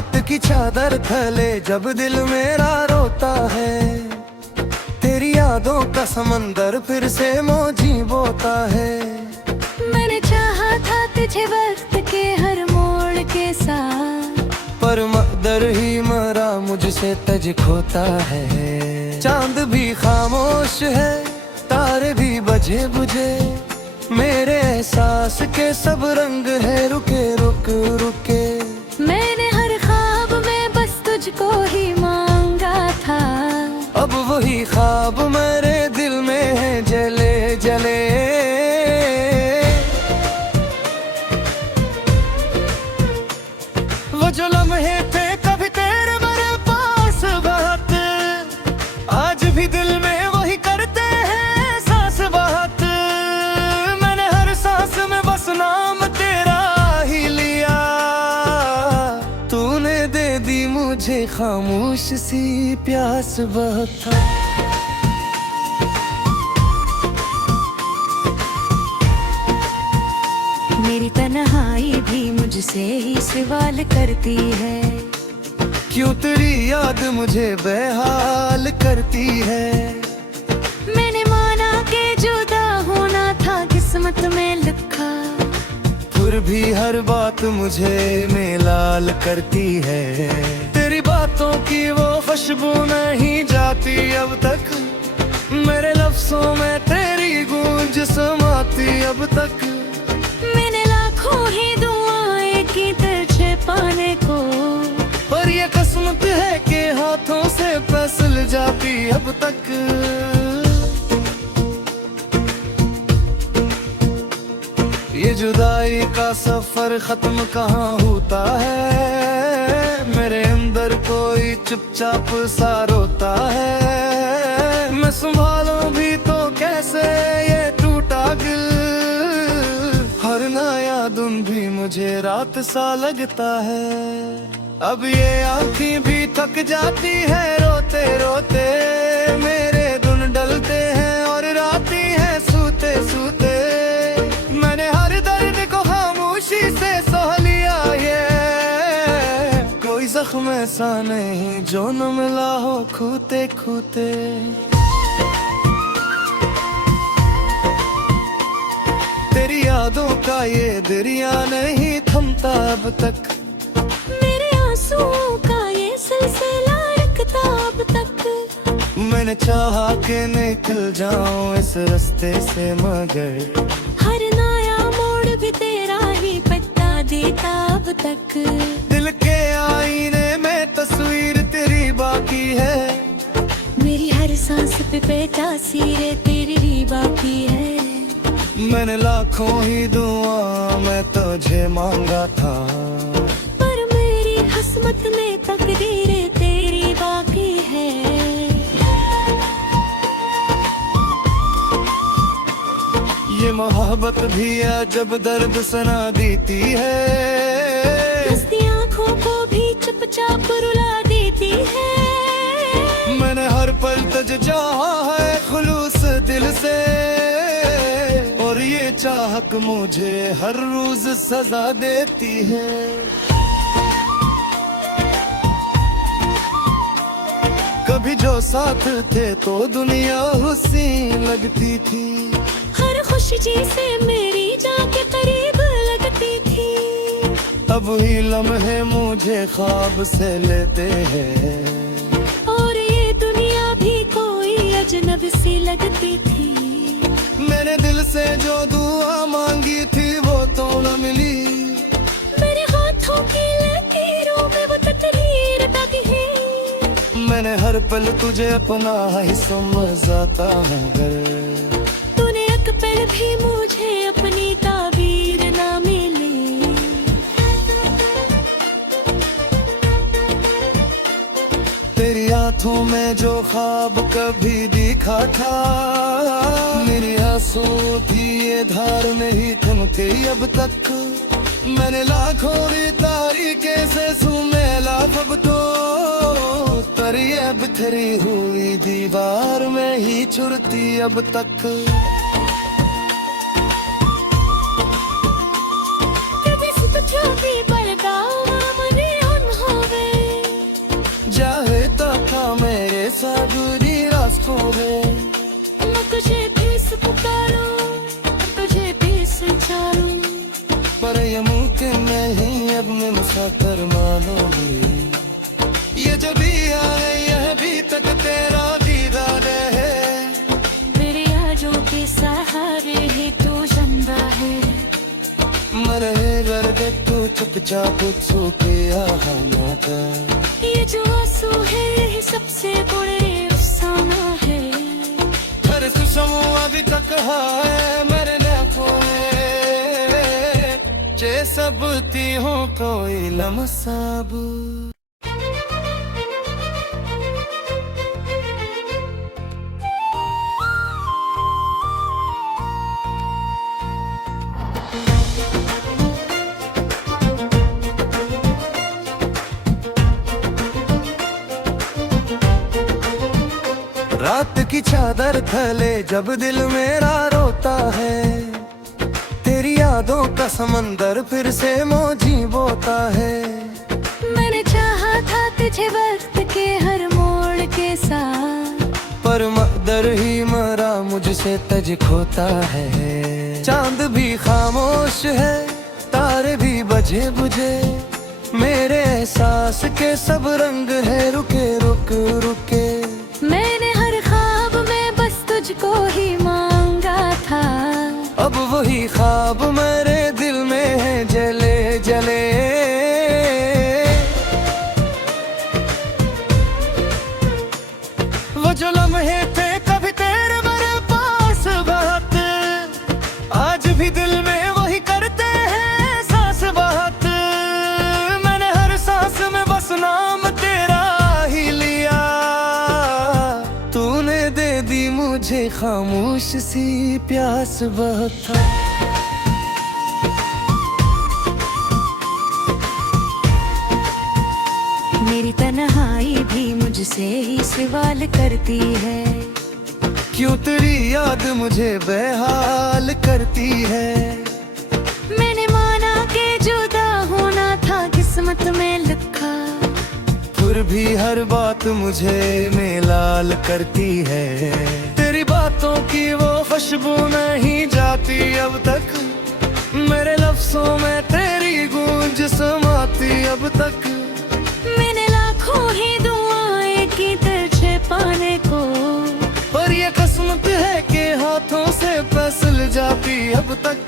रात की चादर थले जब दिल मेरा रोता है, तेरी यादों का समंदर फिर से मौजी बोता है। मैंने चाहा था तुझे वक्त के हर मोड़ के साथ, पर मकदर ही मरा मुझसे तज खोता है। चांद भी खामोश है, तारे भी बजे बुझे, मेरे एहसास के सब रंग है रुके रुक रुके। मैंने हर ख्वाब में बस तुझको ही मांगा था, अब वही ख्वाब मेरे दिल में है जले जले। वो जो लम्हे थे कभी तेरे मेरे पास बहुत, आज भी दिल में वही करते हैं सांस बहुत। मैंने हर सांस में बस नाम तेरा ही लिया, तूने दे दी मुझे खामोश सी प्यास बहुत था। मेरी तन्हाई भी मुझसे ही सवाल करती है, क्यों तेरी याद मुझे बेहाल करती है। मैंने माना कि जुदा होना था किस्मत में लिखा, फिर भी हर बात मुझे मेलाल करती है। तेरी बातों की वो खुशबू नहीं जाती अब तक, मेरे लफ्जों में तेरी गूंज समाती अब तक। मैंने लाखों ही दुआएं की तुझे पाने को, पर ये किस्मत है कि हाथों से फिसल जाती अब तक। ये जुदाई का सफर खत्म कहाँ होता है, मेरे अंदर कोई चुपचाप सा रोता है। मैं संभालूं भी तो कैसे ये टूटा दिल, हर नया दिन भी मुझे रात सा लगता है। अब ये आँखें भी थक जाती है रोते रोते, मेरे दिन डलते हैं और राती है सूते सूते। मैंने हर दर्द को खामोशी से सह लिया, ये कोई जख्म ऐसा नहीं जो न मिला हो खूते खूते। तेरी यादों का ये दरिया नहीं थमता अब तक, मेरे आंसुओं का ये सिलसिला रुकता अब तक। मैंने चाहा कि निकल जाऊं इस रास्ते से, मगर हर नया मोड़ भी तेरा ही पता देता अब तक। दिल के आईने में तस्वीर तेरी बाकी है, मेरी हर सांस पे तासीर तेरी ही बाकी है। मैंने लाखों ही दुआ मैं तुझे मांगा था, पर मेरी किस्मत में तकदीर तेरी बाकी है। ये मोहब्बत भी है जब दर्द सुना देती है, हंसती आँखों को भी चुपचाप रुला देती है। मैंने हर पल तुझे चाहा है खुलूस दिल से, और ये चाहत मुझे हर रोज सजा देती है। कभी जो साथ थे तो दुनिया हुस्न लगती थी, हर खुशी से मेरी जाके करीब लगती थी। अब ही लम्हे मुझे ख्वाब से लेते हैं, और ये दुनिया भी कोई अजनबी सी लगती थी। मैंने दिल से जो दुआ मांगी थी वो तो न मिली, मेरे हाथों की लकीरों में वो तकदीर दागी है। मैंने हर पल तुझे अपना ही समझाता मगर तूने एक पल भी मुझे अपनी ताबीर ना मिली। तेरी आँखों में जो ख्वाब कभी दिखा था, मेरी आंसू भी ये धार नहीं थमके अब तक। मैंने लाखों तारीके से सुमेला अब तो, तरिए बिखरी हुई दीवार में ही चुरती अब तक। कभी से तो जो भी बलगावा मने उन होवे, पर ये मुमकिन नहीं अब मैं मुसाफिर मानोगी। ये जो भी आए यह भी तक तेरा दीदार है। मेरे आजों के सहारे ही तू जिंदा है। मरे गर्द तू चुपचाप सो के आना। ये जो आंसू है यही सबसे बड़े अफसाना है। हर सुसम अभी तक है मेरे नैफों में, जे सब ती हो कोई लमसाब। रात की चादर थले जब दिल मेरा रोता है, तेरी यादों का समंदर फिर से मौजी बोता है। मैंने चाहा था तुझे वक्त के हर मोड़ के साथ, पर मकदर ही मरा मुझसे तज खोता है। चांद भी खामोश है तारे भी बजे बुझे, मेरे एहसास के सब रंग है रुके रुक रुके। मैंने हर ख्वाब में बस तुझको ही मांगा था, अब वही ख्वाब मेरे दिल में है जले जले। वो जो लम्हे थे कभी तेरे मेरे पास बात, आज भी दिल में वही करते हैं सांस बात। मैंने हर सांस में बस नाम तेरा ही लिया, तूने दे दी मुझे खामोश सी प्यास बहुत था। मेरी तन्हाई भी मुझसे ही सवाल करती है, क्यों तेरी याद मुझे बेहाल करती है। मैंने माना कि जुदा होना था किस्मत में लिखा, फिर भी हर बात मुझे मेलाल करती है। तेरी बातों की वो खुशबू नहीं जाती अब तक, मेरे लफ्जों में तेरी गूंज समाती अब तक। मैंने लाखों ही दुआएं की तुझे पाने को, पर ये किस्मत है कि हाथों से फिसल जाती अब तक।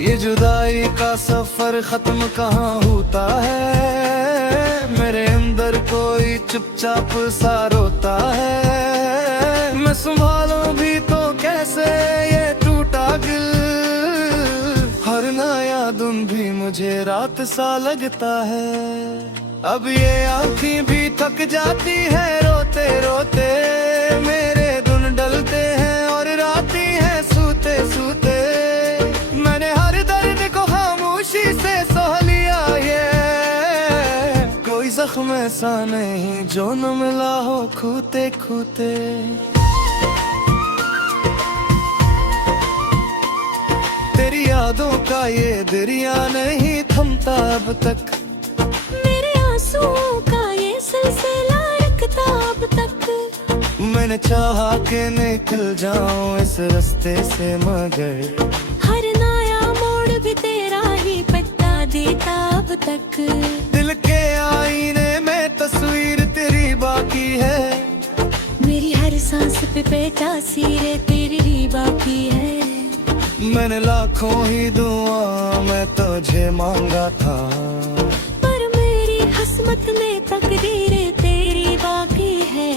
ये जुदाई का सफर खत्म कहाँ होता है, मेरे अंदर कोई चुपचाप सा रोता है। मैं संभालूं भी तो कैसे ये टूटा दिल, हर नया दिन भी मुझे रात सा लगता है। अब ये आँखें भी थक जाती है रोते रोते, मेरे दिन डलते हैं और राती है सूते सूते। मैंने हर दर्द को खामोशी से सह लिया, ये कोई जख्म ऐसा नहीं जो न मिला हो खूते खूते। तेरी यादों का ये दरिया नहीं थमता अब तक, मेरे आंसुओं का ये सिलसिला रखता अब तक। मैंने चाहा कि निकल जाऊं इस रास्ते से, मगर हर नया मोड़ भी तेरा ही पता देता अब तक। दिल के आईने में तस्वीर तेरी बाकी है, मेरी हर सांस पे तासीर तेरी ही बाकी है। मैंने लाखों ही दुआ मैं तुझे मांगा था, पर मेरी किस्मत में तकदीर तेरी बाकी है।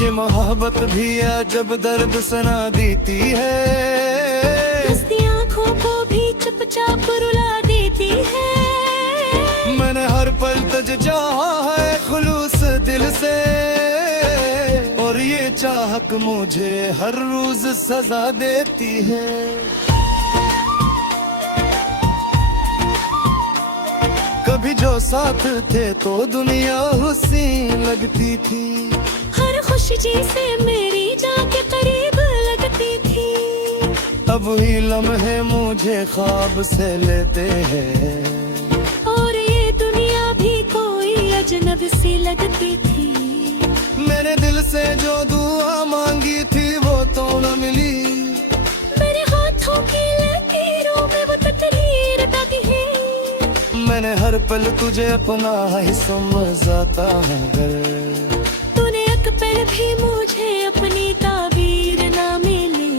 ये मोहब्बत भी है जब दर्द सुना देती है, हंसती आँखों को भी चुपचाप रुला देती है। मैंने हर पल तुझे चाहा है खुलूस दिल से, और ये चाहत मुझे हर रोज सजा देती है। कभी जो साथ थे तो दुनिया हुस्न लगती थी, हर खुशी से मेरी जाके करीब लगती थी। अब ही लम्हे मुझे ख्वाब से लेते हैं, और ये दुनिया भी कोई अजनबी सी लगती थी। मैंने दिल से जो दुआ मांगी थी वो तो न मिली। मेरे हाथों की लकीरों में वो तकदीर दागी है। मैंने हर पल तुझे अपना ही समझाता है गर। तूने एक पल भी मुझे अपनी ताबीर ना मिली।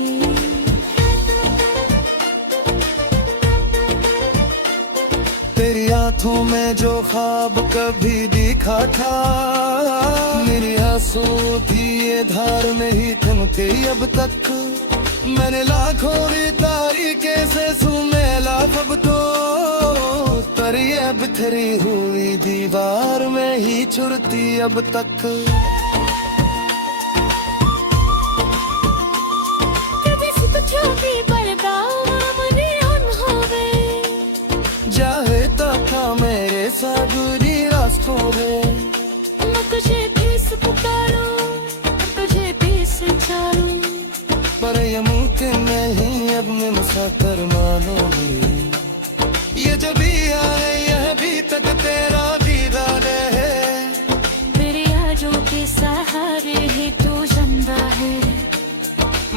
तेरी आंखों में जो ख्वाब कभी दिखा था, मेरी आंसू की ये धार नहीं थमती अब तक। मैंने लाखों भी तारीके से सुमेला अब तो, पर ये बिखरी हुई दीवार में ही चुरती अब तक। कभी से कुछ भी बर्बाद मने होवे। जाए तथा मेरे सागुरी रास्तों में, मैं तुझे भी से पुकारूं, तुझे भी से चाहूं। पर ये मुमकिन नहीं अब मैं मुसाफिर मानूंगी। ये जो भी आए यह भी तक तेरा दीदार है। मेरी आजों के सहारे ही तू जिंदा है।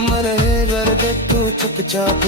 मरे दर्द तू चुपचाप